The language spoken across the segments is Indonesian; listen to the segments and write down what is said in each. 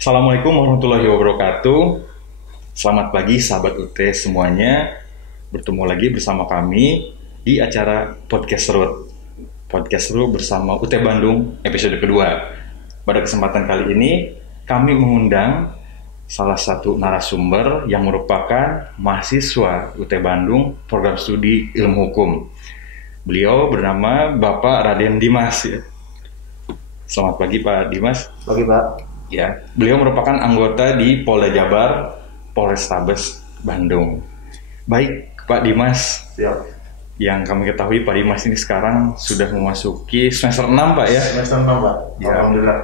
Assalamualaikum warahmatullahi wabarakatuh. Selamat pagi sahabat UT semuanya. Bertemu lagi bersama kami di acara Podcast Road. Podcast Road bersama UT Bandung episode kedua. Pada kesempatan kali ini kami mengundang salah satu narasumber yang merupakan mahasiswa UT Bandung program studi Ilmu Hukum. Beliau bernama Bapak Raden Dimas ya. Selamat pagi Pak Dimas. Pagi Pak. Ya, beliau merupakan anggota di Polda Jabar, Polrestabes Bandung. Baik, Pak Dimas. Siap. Yang kami ketahui Pak Dimas ini sekarang sudah memasuki semester 6, Pak ya? Semester 6, Pak. Ya. Alhamdulillah.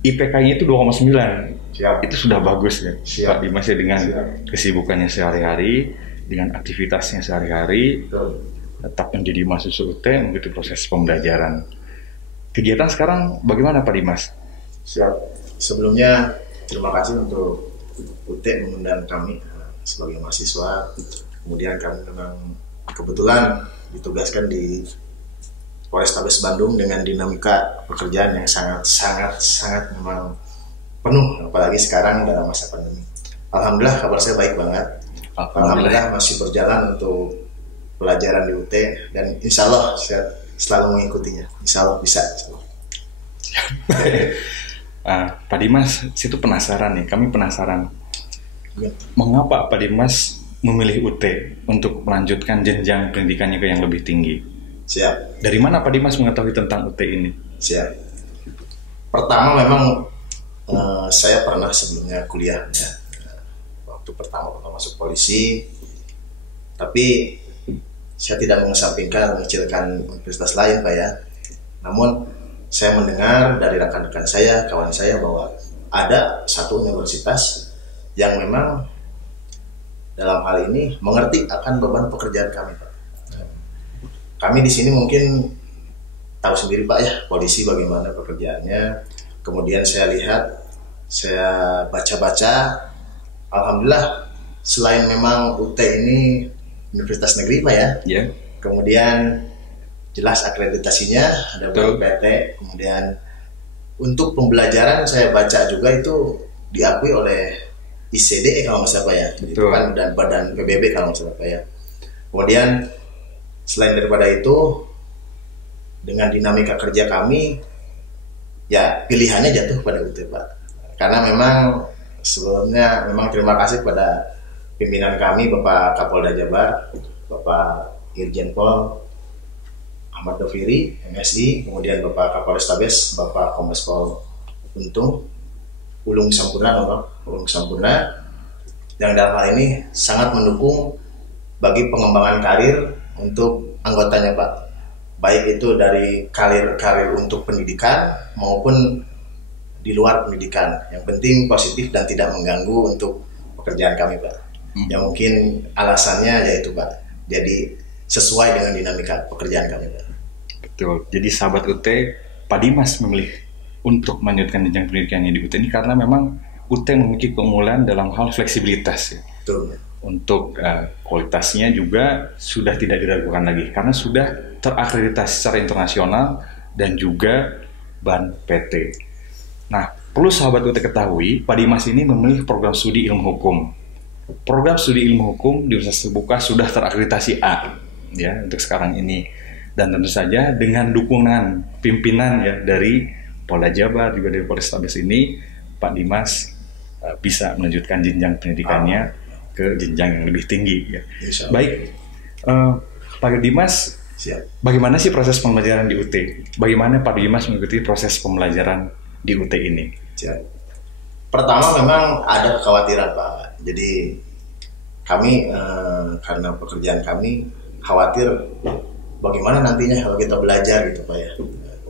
IPK-nya itu 2,9. Siap. Itu sudah bagus ya, Siap. Pak Dimas ya, dengan kesibukannya sehari-hari, dengan aktivitasnya sehari-hari, Betul. tetap menjadi mahasiswa UT mengikuti proses pembelajaran. Kegiatan sekarang bagaimana Pak Dimas? Siap. Sebelumnya terima kasih untuk UT mengundang kami sebagai mahasiswa. Kemudian kami memang kebetulan ditugaskan di Polrestabes Bandung dengan dinamika pekerjaan yang sangat memang penuh, apalagi sekarang dalam masa pandemi. Alhamdulillah kabar saya baik banget. Alhamdulillah masih berjalan untuk pelajaran di UT dan insya Allah saya selalu mengikutinya. Insya Allah bisa. Pak Dimas, situ penasaran nih. Kami penasaran. Mengapa Pak Dimas memilih UT untuk melanjutkan jenjang pendidikannya ke yang lebih tinggi? Siap. Dari mana Pak Dimas mengetahui tentang UT ini? Siap. Pertama memang saya pernah sebelumnya kuliah ya. Waktu pertama masuk polisi, tapi saya tidak mengesampingkan mengecilkan universitas lain Pak ya. Namun saya mendengar dari rekan-rekan saya, kawan saya bahwa ada satu universitas yang memang dalam hal ini mengerti akan beban pekerjaan kami Pak. Kami di sini mungkin tahu sendiri Pak ya, polisi bagaimana pekerjaannya. Kemudian saya lihat, saya baca-baca, alhamdulillah selain memang UT ini universitas negeri Pak ya. Ya. Kemudian jelas akreditasinya ada BPT. Kemudian untuk pembelajaran saya baca juga itu diakui oleh ICD kalau nggak salah Pak ya. Itu kan dan Badan PBB kalau nggak salah Pak ya. Kemudian selain daripada itu, dengan dinamika kerja kami, ya pilihannya jatuh pada UT Pak. Karena memang sebelumnya memang terima kasih pada pimpinan kami Bapak Kapolda Jabar, Bapak Irjen Pol Ahmad Doviri, MSI, kemudian Bapak Kapolrestabes, Bapak Kombes Pol Untung, Ulung Sampurna, yang dalam hal ini sangat mendukung bagi pengembangan karir untuk anggotanya Pak. Baik itu dari karir untuk pendidikan maupun di luar pendidikan. Yang penting positif dan tidak mengganggu untuk pekerjaan kami Pak. Yang mungkin alasannya yaitu Pak, jadi sesuai dengan dinamika pekerjaan kami Pak. Betul. Jadi sahabat UT, Pak Dimas memilih untuk melanjutkan jenjang pendidikannya di UT ini karena memang UT memiliki keunggulan dalam hal fleksibilitas ya. Betul. Untuk kualitasnya juga sudah tidak diragukan lagi karena sudah terakreditasi secara internasional dan juga BAN PT. Nah, perlu sahabat UT ketahui, Pak Dimas ini memilih program studi ilmu hukum. Program studi ilmu hukum di Universitas Terbuka sudah terakreditasi A ya untuk sekarang ini, dan tentu saja dengan dukungan pimpinan ya dari Polda Jabar juga dari Polrestabes ini, Pak Dimas bisa melanjutkan jenjang pendidikannya ke jenjang yang lebih tinggi ya. Baik, Pak Dimas, siap. Bagaimana sih proses pembelajaran di UT? Bagaimana Pak Dimas mengikuti proses pembelajaran di UT ini? Siap. Pertama memang ada kekhawatiran Pak. Jadi kami karena pekerjaan kami khawatir bagaimana nantinya kalau kita belajar gitu Pak ya.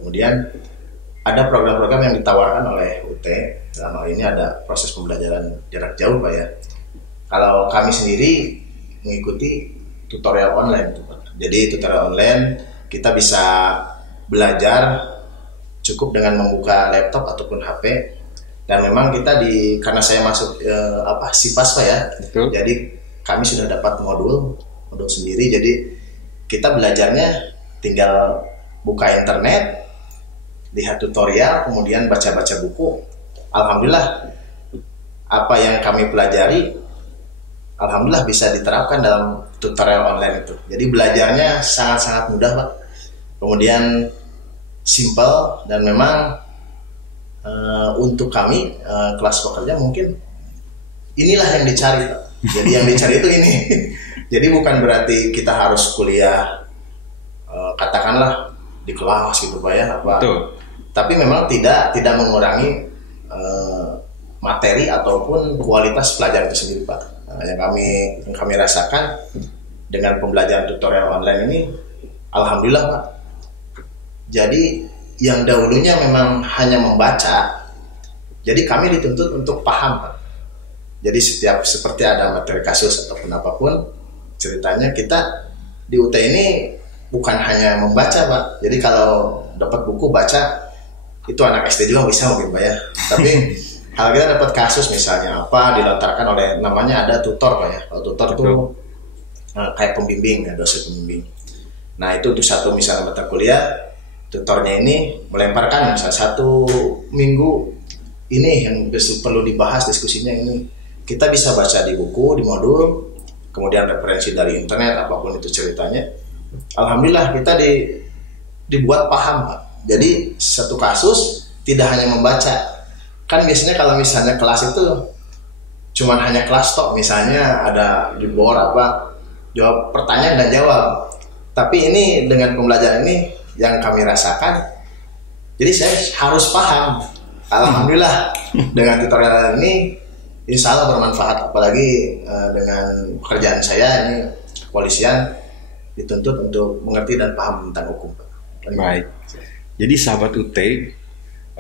Kemudian ada program-program yang ditawarkan oleh UT. Dalam hal ini ada proses pembelajaran jarak jauh Pak ya. Kalau kami sendiri mengikuti tutorial online gitu Pak. Jadi tutorial online kita bisa belajar cukup dengan membuka laptop ataupun HP. Dan memang kita karena saya masuk SIPAS Pak ya. Betul. Jadi kami sudah dapat modul sendiri. Jadi kita belajarnya tinggal buka internet, lihat tutorial, kemudian baca-baca buku. alhamdulillah apa yang kami pelajari alhamdulillah bisa diterapkan dalam tutorial online itu. Jadi belajarnya sangat-sangat mudah, Pak. Kemudian simple, dan memang untuk kami kelas pekerja mungkin inilah yang dicari, Pak. Jadi yang dicari itu ini. Jadi bukan berarti kita harus kuliah katakanlah di kelas gitu, Pak ya, apa. Betul. Tapi memang tidak mengurangi materi ataupun kualitas pelajaran itu sendiri, Pak. Nah, yang kami rasakan dengan pembelajaran tutorial online ini, alhamdulillah, Pak. Jadi yang dahulunya memang hanya membaca, jadi kami dituntut untuk paham, Pak. Jadi setiap seperti ada materi kasus ataupun apapun ceritanya, kita di UT ini bukan hanya membaca, Pak. Jadi kalau dapat buku baca itu anak SD juga bisa mungkin, Pak ya. Tapi kalau kita dapat kasus misalnya apa dilontarkan oleh, namanya ada tutor, Pak ya. Kalau tutor itu kayak pembimbing ya, dosen pembimbing. Nah itu satu misalnya mata kuliah, tutornya ini melemparkan misalnya 1 minggu ini yang perlu dibahas diskusinya ini, kita bisa baca di buku, di modul, kemudian referensi dari internet apapun itu ceritanya. Alhamdulillah kita dibuat paham, Pak. Jadi satu kasus tidak hanya membaca. Kan biasanya kalau misalnya kelas itu cuman hanya kelas tok, misalnya ada di bor apa, jawab pertanyaan dan jawab. Tapi ini dengan pembelajaran ini yang kami rasakan, jadi saya harus paham. Alhamdulillah dengan tutorial ini insya Allah bermanfaat, apalagi dengan pekerjaan saya ini kepolisian, dituntut untuk mengerti dan paham tentang hukum. Baik. Jadi sahabat UT,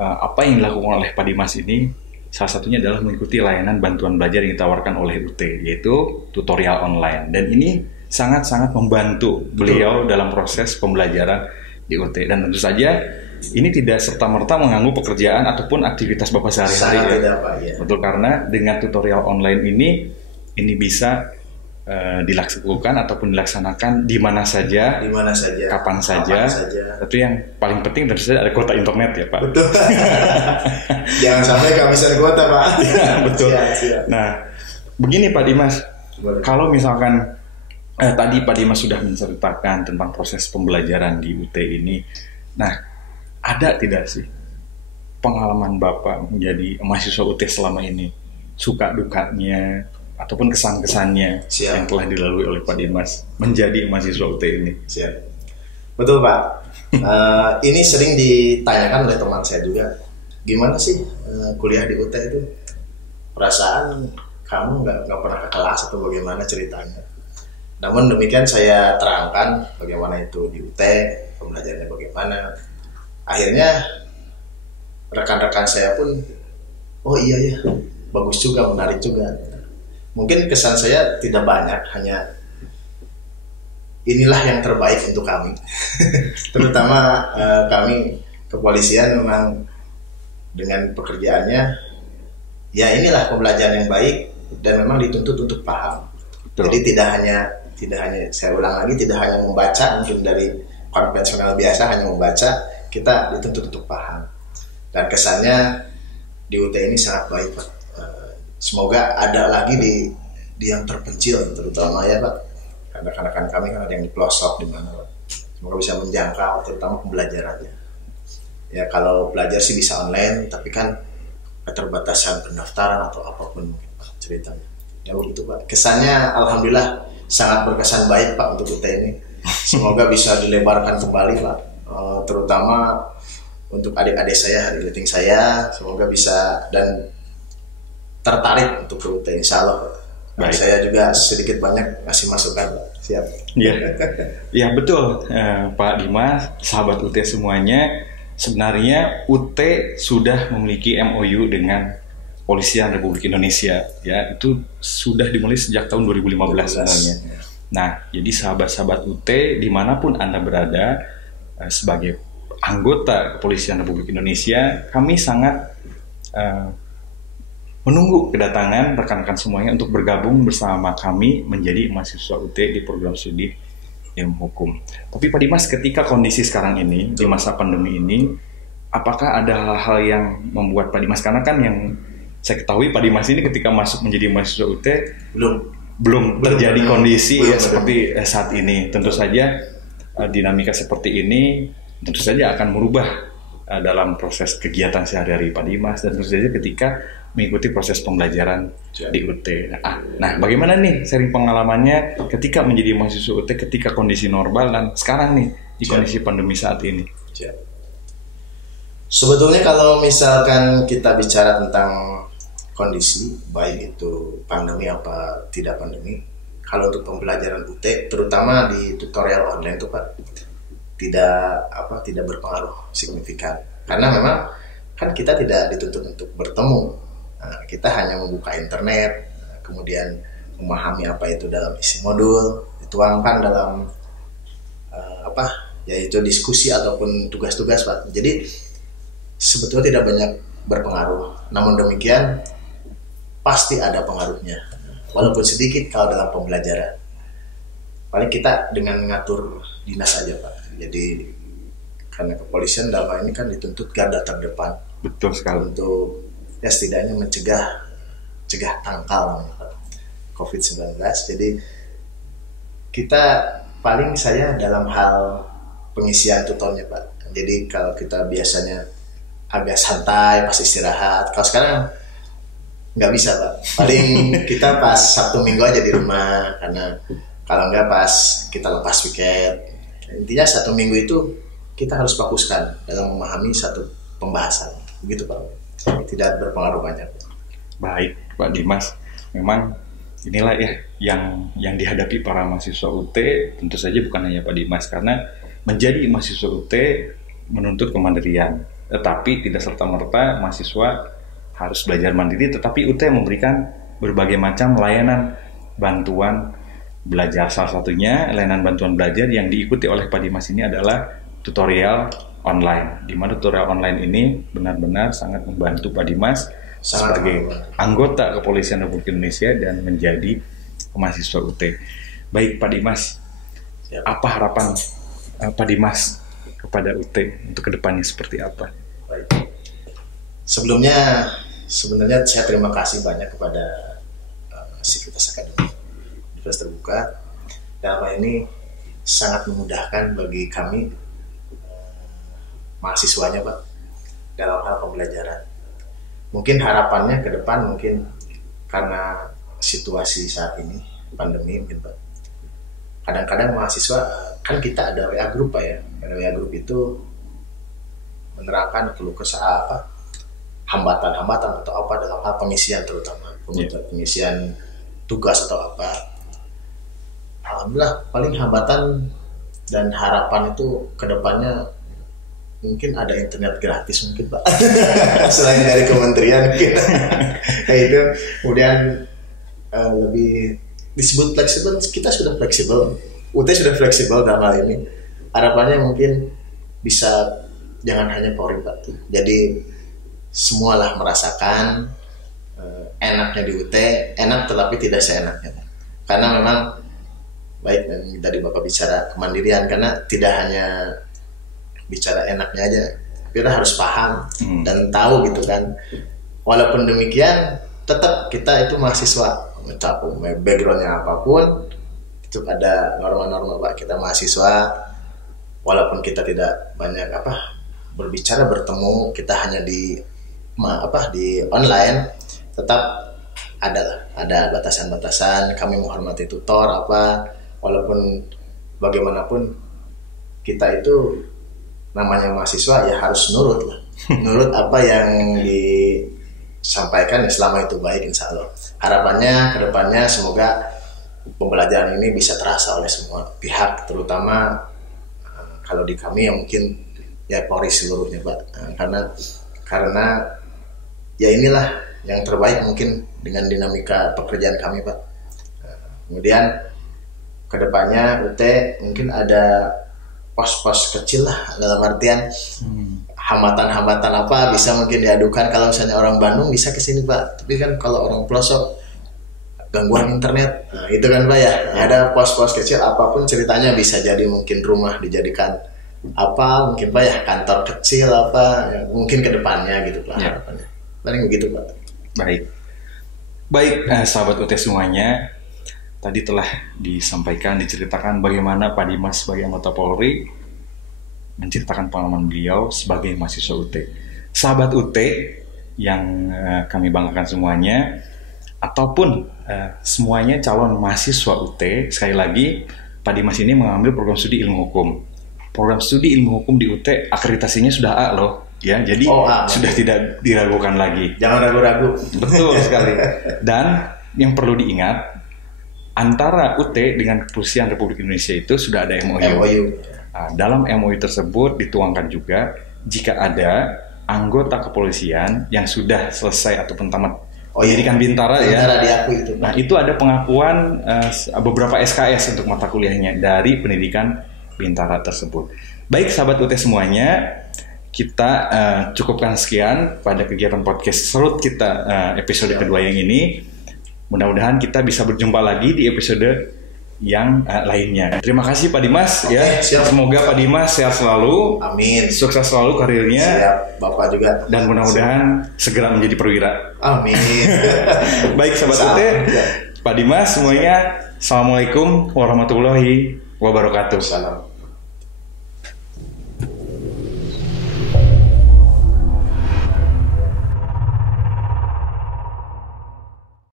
apa yang dilakukan oleh Pak Dimas ini salah satunya adalah mengikuti layanan bantuan belajar yang ditawarkan oleh UT, yaitu tutorial online. Dan ini sangat-sangat membantu beliau dalam proses pembelajaran di UT. Dan tentu saja ini tidak serta-merta mengganggu pekerjaan ataupun aktivitas Bapak sehari-hari. Ya. Betul, karena dengan tutorial online ini bisa dilakukan ataupun dilaksanakan di mana saja, kapan saja. Tapi yang paling penting tentu saja ada kuota internet ya, Pak. Betul. Jangan sampai kehabisan kuota, Pak. Ya, betul. Siap. Nah, begini Pak Dimas, kalau misalkan tadi Pak Dimas sudah menceritakan tentang proses pembelajaran di UT ini, nah ada tidak sih pengalaman Bapak menjadi mahasiswa UT selama ini, suka dukanya ataupun kesan-kesannya yang telah dilalui oleh Pak Dimas menjadi mahasiswa UT ini? Siap. Betul, Pak. Ini sering ditanyakan oleh teman saya juga, gimana sih kuliah di UT itu? Perasaan kamu nggak pernah ke kelas atau bagaimana ceritanya? Namun demikian saya terangkan bagaimana itu di UT, pembelajarannya bagaimana. Akhirnya rekan-rekan saya pun, oh iya ya, bagus juga, menarik juga. Mungkin kesan saya tidak banyak, hanya inilah yang terbaik untuk kami. Terutama kami kepolisian memang dengan pekerjaannya, ya inilah pembelajaran yang baik dan memang dituntut untuk paham. Betul. Jadi tidak hanya saya ulang lagi, tidak hanya membaca mungkin dari konvensional biasa hanya membaca, kita dituntut untuk paham. Dan kesannya di UT ini sangat baik, Pak. Semoga ada lagi di yang terpencil, terutama ya, Pak. Karena rekan-rekan kami kan ada yang di pelosok di mana, Pak. Semoga bisa menjangkau terutama pembelajarannya. Ya kalau belajar sih bisa online, tapi kan keterbatasan pendaftaran atau apapun mungkin, Pak, ceritanya. Ya begitu, Pak. Kesannya alhamdulillah sangat berkesan baik, Pak, untuk UT ini. Semoga bisa dilebarkan kembali, Pak. Terutama untuk adik-adik saya, adik-adik saya, semoga bisa dan tertarik untuk ke UT, insya Allah. Baik. Saya juga sedikit banyak ngasih masukan, Pak. Siap. Iya, ya, betul, Pak Dimas, sahabat UT semuanya. Sebenarnya UT sudah memiliki MOU dengan Kepolisian Republik Indonesia, ya, itu sudah dimulai sejak tahun 2015 sebenarnya. Nah, jadi sahabat-sahabat UT dimanapun Anda berada, sebagai anggota Kepolisian Republik Indonesia, kami sangat menunggu kedatangan rekan-rekan semuanya untuk bergabung bersama kami menjadi mahasiswa UT di program studi ilmu hukum. Tapi Pak Dimas, ketika kondisi sekarang ini di masa pandemi ini, apakah ada hal-hal yang membuat Pak Dimas, karena kan yang saya ketahui Pak Dimas ini ketika masuk menjadi mahasiswa UT belum terjadi kondisi seperti saat ini. Tentu saja dinamika seperti ini tentu saja akan merubah dalam proses kegiatan sehari-hari Pak Dimas, dan tentu saja ketika mengikuti proses pembelajaran di UT. Nah, bagaimana nih sharing pengalamannya ketika menjadi mahasiswa UT ketika kondisi normal dan sekarang nih di kondisi pandemi saat ini? Sebetulnya kalau misalkan kita bicara tentang kondisi, baik itu pandemi apa tidak pandemi, kalau untuk pembelajaran UT, terutama di tutorial online itu Pak, tidak berpengaruh signifikan. Karena memang kan kita tidak dituntut untuk bertemu. Nah, kita hanya membuka internet, kemudian memahami apa itu dalam isi modul, dituangkan dalam yaitu diskusi ataupun tugas-tugas Pak. Jadi sebetulnya tidak banyak berpengaruh. Namun demikian pasti ada pengaruhnya, walaupun sedikit kalau dalam pembelajaran. Paling kita dengan mengatur dinas aja Pak. Jadi karena kepolisian dalam hal ini kan dituntut garda terdepan. Betul sekali. Untuk ya setidaknya mencegah tangkal COVID-19. Jadi kita paling saya dalam hal pengisian tutornya Pak. Jadi kalau kita biasanya agak santai pas istirahat, kalau sekarang nggak bisa Pak. Paling kita pas Sabtu Minggu aja di rumah, karena kalau nggak pas kita lepas weekend. Intinya 1 minggu itu kita harus fokuskan dalam memahami satu pembahasan, begitu Pak. Tidak berpengaruh banyak. Baik Pak Dimas, memang inilah ya yang dihadapi para mahasiswa UT. Tentu saja bukan hanya Pak Dimas, karena menjadi mahasiswa UT menuntut kemandirian. Tetapi tidak serta-merta mahasiswa harus belajar mandiri, tetapi UT memberikan berbagai macam layanan bantuan belajar. Salah satunya layanan bantuan belajar yang diikuti oleh Pak Dimas ini adalah tutorial online, di mana tutorial online ini benar-benar sangat membantu Pak Dimas sebagai anggota Kepolisian Republik Indonesia dan menjadi mahasiswa UT. Baik Pak Dimas, apa harapan Pak Dimas kepada UT untuk kedepannya seperti apa? Baik. Sebelumnya sebenarnya saya terima kasih banyak kepada Sekuritas Akademi Universitas Terbuka. Dalam hal ini sangat memudahkan bagi kami mahasiswanya Pak dalam hal pembelajaran. Mungkin harapannya ke depan mungkin karena situasi saat ini pandemi mungkin Pak. Kadang-kadang mahasiswa kan kita ada WA group Pak ya. WA group itu menerangkan keluh kesah hambatan-hambatan atau apa dalam hal pengisian, terutama pengisian tugas atau apa. Alhamdulillah paling hambatan dan harapan itu kedepannya mungkin ada internet gratis mungkin Pak. Selain dari kementerian kita. Nah, itu kemudian lebih disebut fleksibel, kita sudah fleksibel, UT sudah fleksibel dalam hal ini. Harapannya mungkin bisa jangan hanya Polri Pak. Jadi semualah merasakan enaknya di UT, enak tetapi tidak seenaknya Pak. Karena memang baik tadi Bapak bicara kemandirian, karena tidak hanya bicara enaknya aja, kita harus paham dan tahu gitu kan. Walaupun demikian tetap kita itu mahasiswa, backgroundnya apapun itu ada norma-norma Pak. Kita mahasiswa walaupun kita tidak banyak berbicara, bertemu, kita hanya di online, tetap ada batasan-batasan. Kami menghormati tutor walaupun bagaimanapun kita itu namanya mahasiswa ya harus nurut lah. Nurut apa yang disampaikan selama itu baik, insya Allah. Harapannya kedepannya semoga pembelajaran ini bisa terasa oleh semua pihak, terutama kalau di kami yang mungkin ya Polri seluruhnya Pak. Karena ya inilah yang terbaik mungkin dengan dinamika pekerjaan kami Pak. Kemudian kedepannya UT mungkin ada pos-pos kecil lah, dalam artian hambatan-hambatan apa bisa mungkin diadukan. Kalau misalnya orang Bandung bisa ke sini Pak, tapi kan kalau orang pelosok gangguan internet, nah, itu kan Pak ya. Ada pos-pos kecil apapun ceritanya, bisa jadi mungkin rumah dijadikan apa mungkin Pak ya, kantor kecil apa ya, mungkin ke depannya gitu Pak. Ya. Paling begitu Pak. Baik, sahabat UT semuanya, tadi telah disampaikan, diceritakan bagaimana Pak Dimas sebagai anggota Polri menceritakan pengalaman beliau sebagai mahasiswa UT. Sahabat UT yang kami banggakan semuanya, ataupun semuanya calon mahasiswa UT, sekali lagi Pak Dimas ini mengambil program studi ilmu hukum. Program studi ilmu hukum di UT akreditasinya sudah A loh, ya. Jadi sudah tidak diragukan lagi. Jangan ragu-ragu. Betul sekali. Dan yang perlu diingat, antara UT dengan Kepolisian Republik Indonesia itu sudah ada MOU. Nah, dalam MOU tersebut dituangkan juga jika ada anggota kepolisian yang sudah selesai ataupun tamat pendidikan Bintara ya. Diakui itu. Nah, itu ada pengakuan beberapa SKS untuk mata kuliahnya dari pendidikan Bintara tersebut. Baik sahabat UT semuanya, kita cukupkan sekian pada kegiatan podcast Serut kita episode kedua yang ini. Mudah-mudahan kita bisa berjumpa lagi di episode yang lainnya. Terima kasih Pak Dimas ya. Siap. Semoga Pak Dimas sehat selalu. Amin. Sukses selalu karirnya. Siap, Bapak juga. Dan mudah-mudahan segera menjadi perwira. Amin. Baik sahabat UT, Pak Dimas semuanya, assalamualaikum warahmatullahi wabarakatuh. Salam.